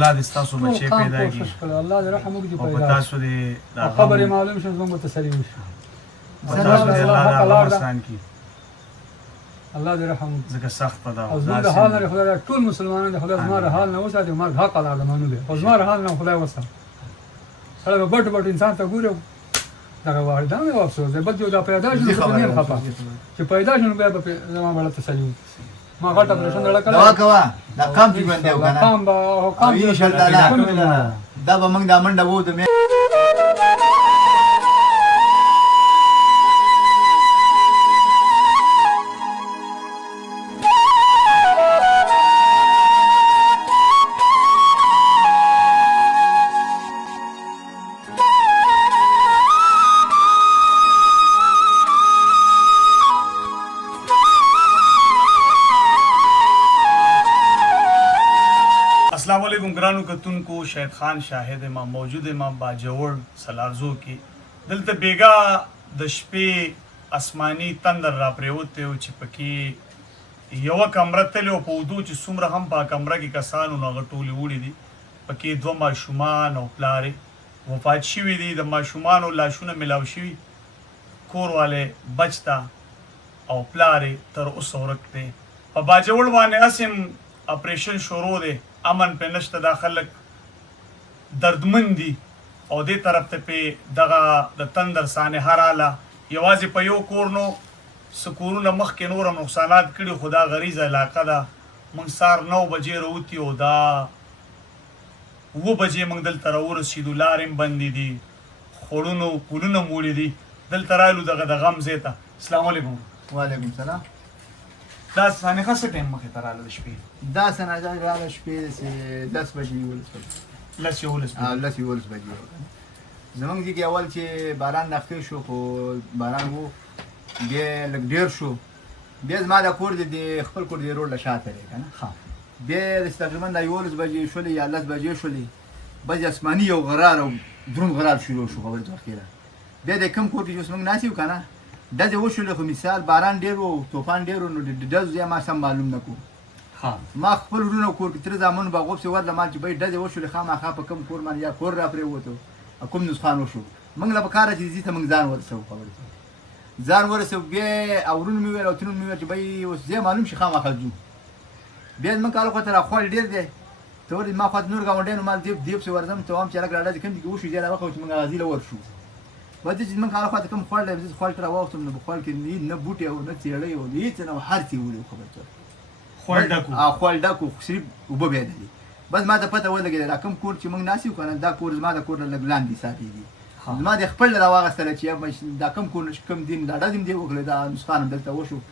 الله دې ستاسو بچی پیدا کړي الله دې رحم وکړي او په تاسو دې دا خبرې معلوم شي زموږ ته تسلي وشي په تاسو دې الله دا غم آسان کړي الله دې رحم وکړي ځکه سخت ده او زموږ د حال نه خدای ټول مسلمانان دې خدای زما حال نه وساتي مرګ حق الله منو دې او زما حال نه خدای وساتي سره به بټ انسان ته ګورو دا وایي دا مې افسوس ده بل جو دا پیدا شو نه خپه چې پیدا شنو بیا به زما بل تسلي ما غټه پرشن دړه کړه دا کوا دا کام دی باندې وکنه کام با کام ان شاء الله دا به موږ دا منډه وو د السلام علیکم ګرانو کتونکو شهید خان شاهد ما موجود ما باجوړ سلارزو کې دلته بیګا د شپې آسماني تندر را پریوته او چې پکې یو کمره تلو په ودو چې څومره هم په کمره کې کسانو نه غټولې وړي دي پکې دوه ماشومان او پلارې وفات شوي دي د ماشومانو لاشونه ملاو شوي کور والے بچتا او پلارې تر اوسه ورک دی په باجوړ باندې اسیم اپریشن شروع دی امن په نشته دا خلک دردمن دي او دې طرف ته په دغه د تندر سانه هراله یوازې په یو کور نو سکورونه مخکې نور نقصانات کړي خدا غریزه علاقه ده موږ سار 9 بجې راوتی او دا 2 بجې موږ دلته راورسېدو لارې بندې دي خړونو پلونه موړي دي دلته رالو دغه د غم زیته السلام علیکم وعلیکم السلام دا ثاني خاصه ټیم مخې ته رااله شپې دا سنه رااله شپې 10 بجې ولس بجې زمونږ دي اول چې باران نخې شو خو باران وو بیا لږ ډیر شو بیا زما د کور د خپل کور د روډ له شاته لري کنه ها بیا تقریبا د 11 بجې شولې یا 10 بجې شولې بس آسماني یو غرار او درون غرار شروع شو خبر ځکه بیا د کم کور کې اوس موږ ناسیو کنه دا زه وشو له مثال باران ډیر وو طوفان ډیر نو د دز یا ما سم معلوم نکو ها ما خپل ورونو کور کې تر ځامن باغوب سي ورله مال چې به دز وشو له خامخا په کم کور باندې یا کور را پرې وته کوم نسخان وشو موږ له کار چې زی ته موږ ځان ورسو خبر ځان ورسو بیا اورونو مې ور او ترونو مې ور چې به اوس زه معلوم شي خامخا ځو بیا موږ کار کوته را خپل ډیر دی ته ور ما خاط نور غونډې نو مال دیپ سي ورزم ته هم چې لګ راځي کوم کې وشو ځای راخو چې موږ غازی له ورشو وځي چې من کار خاطر کوم خپل د خپل تر واوتم نه خپل کې نه بوټي او نه تیړې او هیڅ نه هر څه وړي خبر ته خپل ډکو صرف وب به دي بس ما ته پته ولګی دا کوم کور چې موږ ناسیو کنه دا کور زما د کور لګ لاندې ساتي دي زما د خپل راواغستل چې دا کوم کور کوم دین دا دیم دی وکړه دا نسخان دلته وشو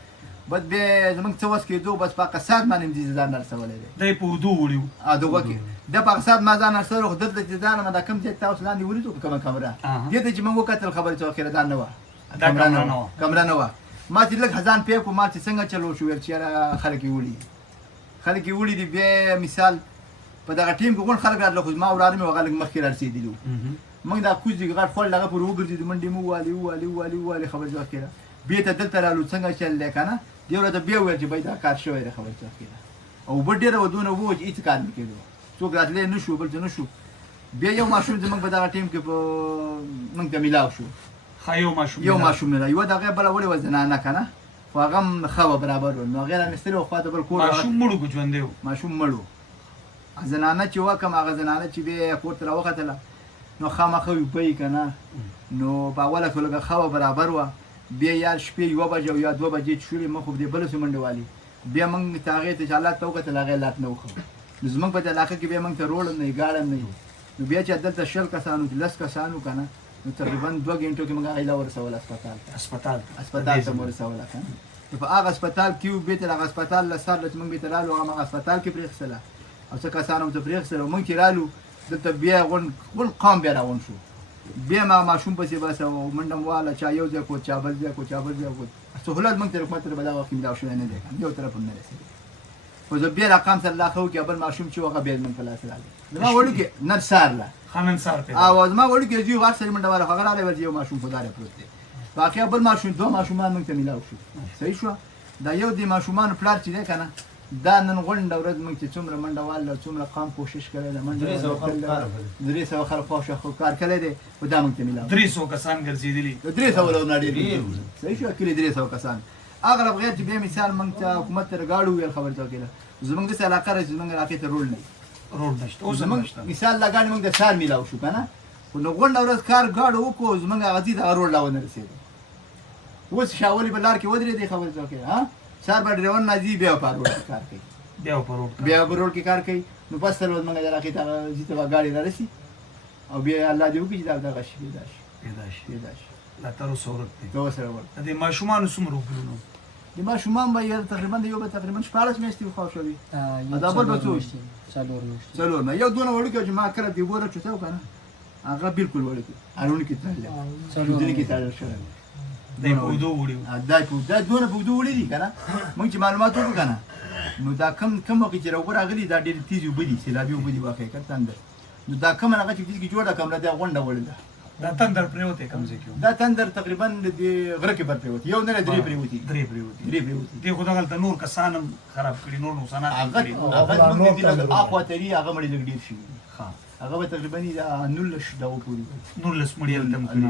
بس به زمونږ څه وس کې دوه بس په قصاد باندې دي ځان درسولې دی په ودو وړو دغه کې د پاکستان ما ځان سره خو دلته چې ځان ما دا کم ځای تاسو لاندې وړو کومه کمره دې ته چې موږ وکړل خبره څو اخر دا نه و کمره نه و ما چې لږ خزان په کو ما چې څنګه چلو شو ور چې خلک وړي دي به مثال په دغه ټیم کې ګون خلک راځي خو ما وراره مې وغلګ مخکې رسیدلو موږ دا کوز دي غټ خپل لغه پر وګرځي منډي مو والي خبر ځو کړه به ته دلته رالو څنګه چل لیکنه دی ورته بیا وایي چې باید کار شوی خبر ځو کړه او بډېره ودونه وو چې هیڅ کار نه کېدو څوک راتلې نشو بل څه نشو بیا یو ماشوم زمونږ په دغه ټیم کې موږ ته میلاو شو یو ماشوم نه یو دغه بل وړي وزنه نه کنه خو هغه خو برابر نو غیر مستری خو ته بل کور ماشوم مړو کو ژوندې ماشوم مړو زنانه چې وکم هغه زنانه چې به کور ته راوختله نو خامخه وي کنه نو په اوله کې لږه خو برابر و بیا یا شپې 1 بجې او یا 2 بجې شولې مخ په دې بل څه منډه والی بیا موږ تاغه ته حالات توګه لاغه لات نه وخو زمونږ په علاقه کې بیا موږ ته روړ نه ګاړم نه نو بیا چې دلته شل کسانو 10 کسانو کنه نو تقریبا 2 غنټو کې موږ ایلا ورسول هسپتال ته ورسول کنه په هغه هسپتال کې به تر هغه هسپتال لسر لته موږ به ترالو هغه هسپتال کې پرېخسله او څه کسانو ته پرېخسله موږ چې رالو دلته بیا غون قام بیا راون شو بیا ما ماشوم پسې بس او منډم والا چا یو ځای کو چا بل ځای کو سهولت موږ ته حکومت ته بداوه کې دا شو نه دی یو طرف نه رسېږي خو زه بیا رقم سره لا خو کې بل ماشوم چې هغه بیا من کلاس راغی ما وړو کې نن سار لا خانن سار په اواز ما وړو کې یو غار سره منډه والا هغه راځي ورته یو ماشوم په دار پروت دی باقي بل ماشوم دوه ماشومان موږ ته ملاو شو صحیح شو دا یو دی ماشومان پلار چې دی کنه دا نن غونډه ورځ موږ چې څومره منډه واله څومره قام کوشش کړی ده منډه 300 خلک خوښه خو کار کړی دی خو دا موږ ته ملاو 300 کسان ګرځېدلي 300 ولو نه ډېر صحیح شو کلی 300 کسان اغلب غیر چې بیا مثال موږ ته حکومت ته رګاړو ویل خبر ځو کېده زمونږ د علاقه راځي زمونږ علاقې ته رول نه روډ نشته اوس هم نشته مثال لګاډي موږ د سال ملاو شو کنه خو نو غونډه ورځ کار گاډو وکړو زمونږ غزي د رول لا ونه رسیدو اوس شاولي بلار کې ودرې دی خبر ځو کېده ها سار باندې روان نازي بیا په روډ کار کوي بیا په روډ بیا په روډ کې کار کوي نو پس تر موږ د علاقې ته ځي ته گاډي راشي او بیا الله دې وکړي دا دغه شي پیدا شي شي لا تر صورت دی تو سره ور د ماشومان څومره وګړو د ما شومان به یو تقریبا د یو به تقریبا 14 میاشتې خو شوی دا بل به څلور نه یو دونه وړو کې چې ما کړه دی ګوره چې څو کنه هغه بالکل وړو کې اړون کې تل ځل کې تل شوی د پودو وړو دا دونه پودو وړي دي کنه مونږ چې معلومات وکړو کنه نو دا کم وخت چې راغور غلي دا ډېر تیز وبدي سیلابي وبدي واقع کتند نو دا کوم هغه چې کیږي جوړه کوم دا غونډه وړل دا تندر پریوته کم ځکه دا تندر تقریبا د غره کې بر پریوته یو نه درې پریوتی دی خو دا غلطه نور کسانم خراب کړي نور نقصانات کړي هغه موږ دې له اخوا تری هغه مړي لګډیر شي ها هغه به تقریبا دا نول دا وکړي نور لس مړي تم کړي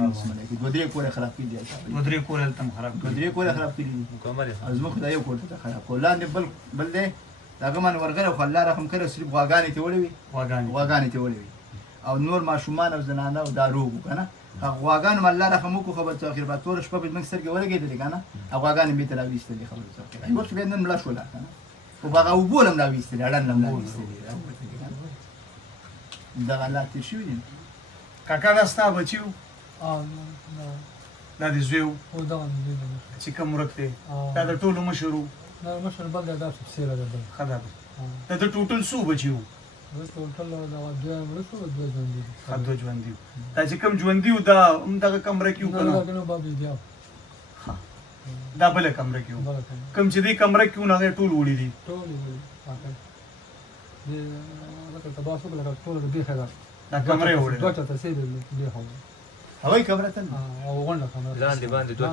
دوه درې کور خراب کړي دوه درې کور تم خراب دوه درې کور خراب کړي مکمل ازمو خدای یو کور ته خراب کولان بل دې هغه من ورغله خو الله رحم کړو صرف واغانې ته وړوي واغانې ته وړوي او نور ماشومان او زنانه او داروغ کنه هغه واغان الله رحم وکړو خبر ته اخر به تور شپه په موږ سرګه ولګېدل کنه هغه واغان به تر اويستل خبر ته یو څه به نن ملا شو لا کنه او هغه وبولم لا ويستل اړن نم لا ويستل دا الله ته شو دي کاکا دا ستا بچیو دا دې زویو او دا چې کوم ورکته دا د ټولو مشرو دا مشر بل دا تفسیر ده خدا دا د ټوټل سو بچیو ټول دا دوه ورسو دوه ژوند خدو ژوند دی دا چې کوم ژوند دی دا هم دغه کمره کې وکړو دا کنه باب دی دا بل کمره کې کوم چې دې کمره کې نه ټول وړي دي ټول وړي دې لکه تباسو لکه ټول دې خیر دا کمره وړي دوه ته سي دې هو هوای کمره ته او غونډه کمره لاندې باندې دوه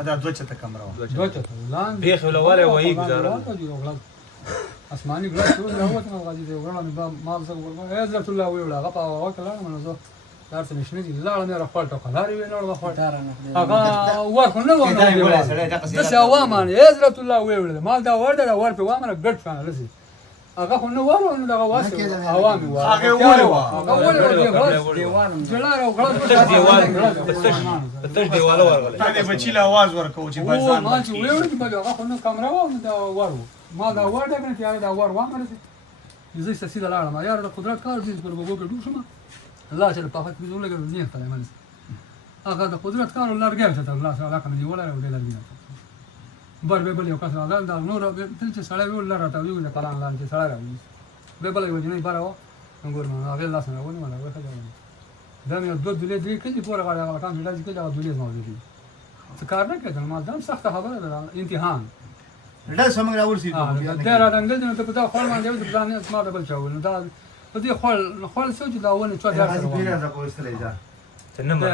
خدا دوه چته کمره دوه ته لاندې بیخ ولواله وایي گزاره اسماني ګلاس ټول راوته نو غادي دی ورانه ما زه ورغه حضرت الله ویوړه هغه په وکړه نو زه دارته نشنه دي لاړ مې را خپل ټکو لاري وینول ما خپل هغه ورکو نو ونه د سوامان حضرت الله ویوړه ما دا ورده ور په وامه ګډ فان لسی هغه خو نو ورو نو دا واسه عوامي وا هغه ورو دیوان جلار او غلط تش دیواله ورغله دا دې بچی له आवाज ورکو چې بازار ما چې ویوړه په هغه خو نو کیمرا و دا ورو ما دا ور ده کنه چې دا ور وامه لسی زه سیده لاړم یار د قدرت کار دې پر وګو کې دوشم الله چې په فکر زول لګل نه خلای منځ هغه د قدرت کار الله رګل ته الله تعالی کوم دی ولا ولې لګینا بر به بل یو کس راځل دا نور تل چې سړی ویل راته ویل نه کلام لاندې سړی راځي به بل یو جنې بارو نګور ما هغه الله سره ونی ولا وخه دا مې دوه دلې دې کې پورا غاړه هغه کام دلې کې دا دلې موجود دي څه کار نه کړل ما دا سخت خبره ده امتحان دا سمګ راورسي دا را دنګل نو ته په دا خپل باندې د ځان اسما ډبل چاول نو دا په دې خپل سوچ دا ونه څو ځای راځي پیرا دا کوستلې دا څنګه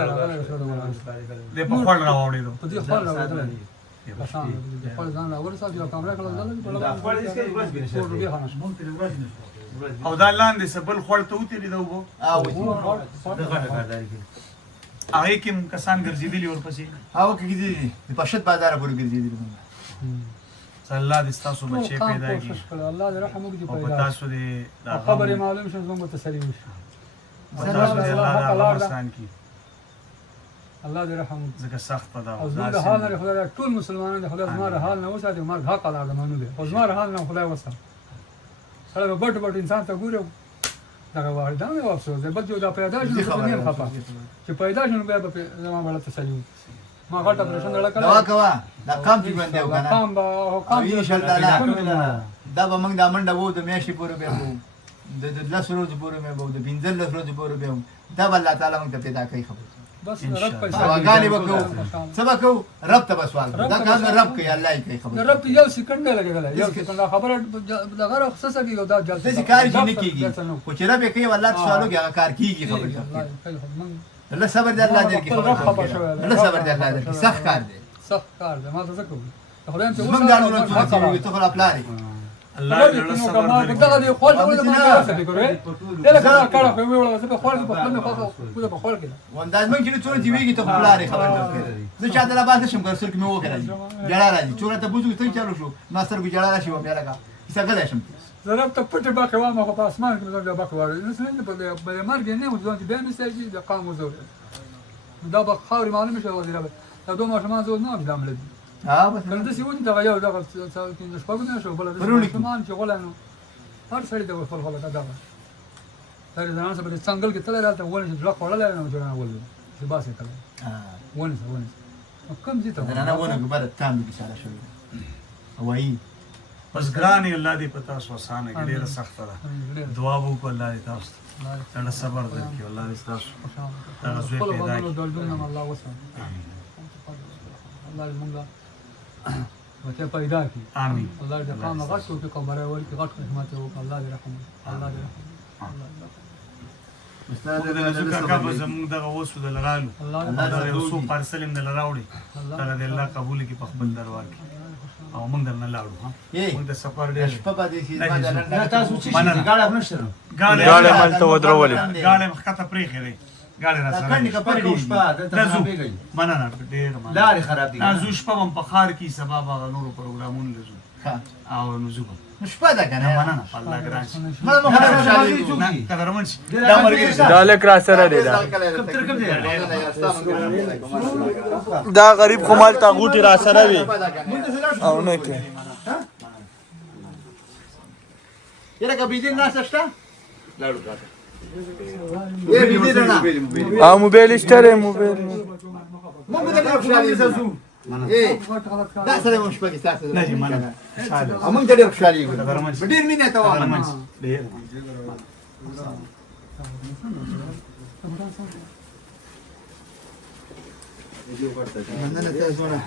دې په خپل راوړې دو په دې خپل راوړل خپل ځان راوړل ساتي او کامره کړل دا خپل دې کې ورځ او دا لاندې سبل خپل ته وتی دی دغه او هغه کوم کسان ګرځیدلی ورپسې او کې دي په شت بازار پورې ګرځېدي الله دې تاسو بچي پیدا کړي الله دې رحم وکړي او پیدا تاسو دې خبر معلوم شوه زموږ تسلیم شي تاسو دې الله آسان کړي الله دې رحم زکه سخت ده او زموږ حال نه خدای ټول مسلمانان دې خدای زموږ حال نه وساتي مرګ حق الله دې منو دې او زموږ حال نه خدای وساتي سره بټ انسان ته ګورو دا والدان او افسوس دې بل جو دا پیدا شي په نه خپه چې پیدا شنو به زموږ بل تسلیم ما غټ اپریشن لړ کړه دا کوا دا کام چې باندې وکنه کام به کام ان شاء الله دا به موږ دا منډه وو د میاشتې پورې به وو د 10 ورځې پورې به وو د 15 ورځې پورې به دا الله تعالی موږ ته پیدا کوي خبر بس رب پیسې واګانې وکړو سبا کو رب ته بسوال دا کار رب کوي الله یې کوي خبر رب یو سکند نه لګیدل یو سکند خبره دا غره خصوصا کې دا جلسه دې کار یې نه کیږي خو چې رب کوي الله سوالو کې هغه کار کیږي خبر الله صبر دې الله دې کې خبر الله صبر دې الله دې سخت کار دی سخت کار دی ما ته څه کوم خدای ته موږ دا نور ته خبرې ته خپل پلان الله الله دې دې له نو صبر کما درکړي. دغه دې خپل ډول ما څه فکر وې دله کړه کړه په ویوړه زه په خپل په خپل په په خپل کې ونداز من چې څونه دی ویږي ته خپلاره خبر درکړي زه چاته لا باسه شم ګرسل کې مې وکړای جړا راځي چوره ته بوزو ته چالو شو ما سر ګو جړا راشي و بیا لگا کیسه غلا شم ضرب ته پټه باکه وامه په اسمان کې مزه باکه واره نو څنګه په مرګ نه مو ځان به مې سړي د قام وزور دا به خاوري معلومه شو وزیر دا دوه ماشومان زود نه بلام لدي ها بس کله د سیونی دغه یو دغه کې د شپږ نه شو بل د ماشومان چې غولانو هر سړي د خپل خپل دغه سړي ځان سره د څنګل کې تل راته ول چې ځړ خړل نه جوړه ول چې باسه کله ونه کم دي ته انا ونه غبره تام کې سره شو وای بس ګران یې الله دې پتا سو آسان کې ډیره سخت ده دعا وو کو الله دې تاسو ته صبر درکړي الله دې تاسو هغه زوی پیدا کړي الله وسه الله دې موږ وته پیدا کړي امين الله دې قام غټ او کې قبره ور کې غټ خدمت وکړي الله دې رحم الله دې رحم استاد زه کاکا به زموږ دغه وسو د لرالو الله دا یو څو پارسل هم د لراوړي هغه دې الله قبول کړي په خپل دربار کې او موږ درنه لاړو ها موږ د سفر ډېر شپه باندې شي ما نه تاسو چې مننه. ګاډه نشته ګاډي مالته ودرولې. ګاډي مخته پرېخې دی ګاډي را سره کني کپړې پرې شپه دلته نه زو خرابېږي مننه ډېر مننه لارې خراب دي نه زو شپه هم په ښار کې سبا به نورو پروګرامونو لزو او نو زو به شپه ده کنه مننه په الله ګران شي ما ما خوشاله نه قدرمن شي دا مرګ دا لک را سره دی دا دا غریب خو مال تا غوټي را سره وي او نه کې یره کا بيدین ناس شته لاړو کاته اے بيدین نه ا موبایل اشتره موبایل مو بده خوشاله زو اے دا سره مو شپه کې تاسو نه جی مننه امون ډېر خوشاله یو قدرمن شي ډېر مینه ته قدرمن شي ډېر مننه تاسو نه